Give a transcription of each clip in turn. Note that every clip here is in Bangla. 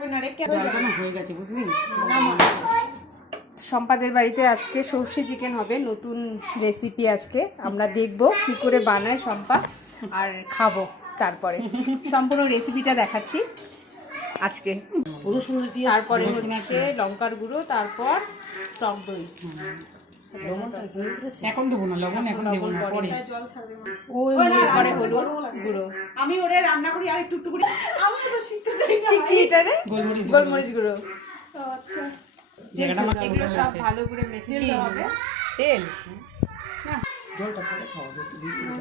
থাকবে না রেখে হয়ে গেছে বুঝলি। সম্পাদের বাড়িতে আজকে সর্ষে চিকেন হবে, নতুন রেসিপি। আজকে আমরা দেখব কি করে বানায় সম্পা, আর খাবো। তারপরে সম্পূর্ণ রেসিপিটা দেখাচ্ছি আজকে। তারপরে হচ্ছে লঙ্কার গুঁড়ো, তারপর টক দই। এখন দেবো না লবণ, এখন দেবো না, পরে জল ছাড়বে। ওই পরে হলুদ গুঁড়ো। আমি ওরে রান্না করি আর একটু একটু করে, আমি তো শিখতে চাই না। কি এটা রে? গোলমরিচ গোলমরিচ গুঁড়ো। আচ্ছা জায়গাটা আমার এগুলো সব ভালো করে মেখে নিতে হবে। তেল না, জলটা পরে খাওয়া যাবে।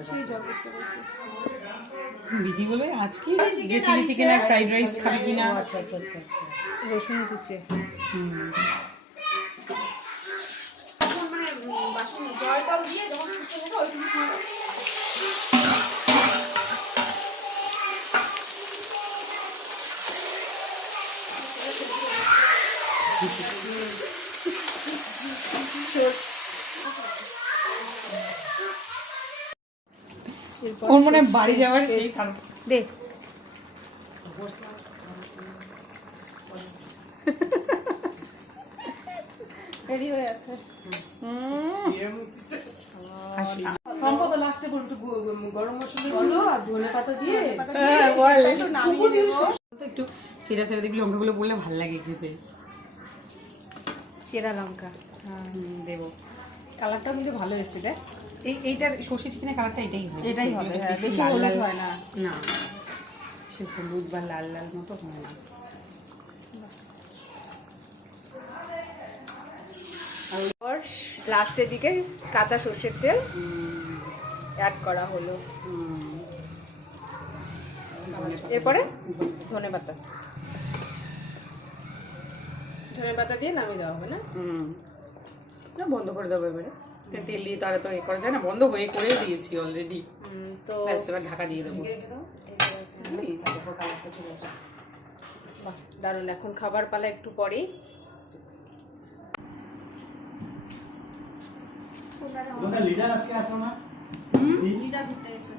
সেই জল চেষ্টা করছি। বিধি বলবে আজকে যে চিলি চিকেন আর ফ্রাইড রাইস খাবে কিনা। রসুন কুচে। মানে বাসন জল টল দিয়ে যখন ফুটতে হবে ওই সময় ওর মনে বাড়ি যাওয়ার সেই দে। রেডি হয়ে আছে। সম্পদ লাস্টে বলতো গরম মশলা গুলো আর ধনে পাতা দিয়ে একটু নামিয়ে দেবো। একটু ছেড়া ছেড়া দিবি, লঙ্কাগুলো বললে ভালো লাগে খেতে। চেরা লঙ্কা দেবো। কালারটাও কিন্তু ভালো এসেছে রে। এইটার সর্ষে চিকেনের কালারটা এটাই হয়, এটাই হবে, হ্যাঁ, বেশি লাল হলুদ লাল হয় না। না, সে হলুদ বা লাল লাল মতো হয় না। আর লাস্টের দিকে কাঁচা সর্ষের তেল অ্যাড করা হলো। এরপরে ধনে পাতা দিয়ে নামিয়ে দেওয়া হবে না? না, বন্ধ করে দেবো এবারে। তেল দিয়ে তারা তো এ করা যায় না, বন্ধ হয়ে করে দিয়েছি অলরেডি। তো এবার ঢাকা দিয়ে দেবো। বাহ, দারুণ। এখন খাবার পালা একটু পরেই। লিডার আজকে আসো না? লিডার ঘুরতে গেছে।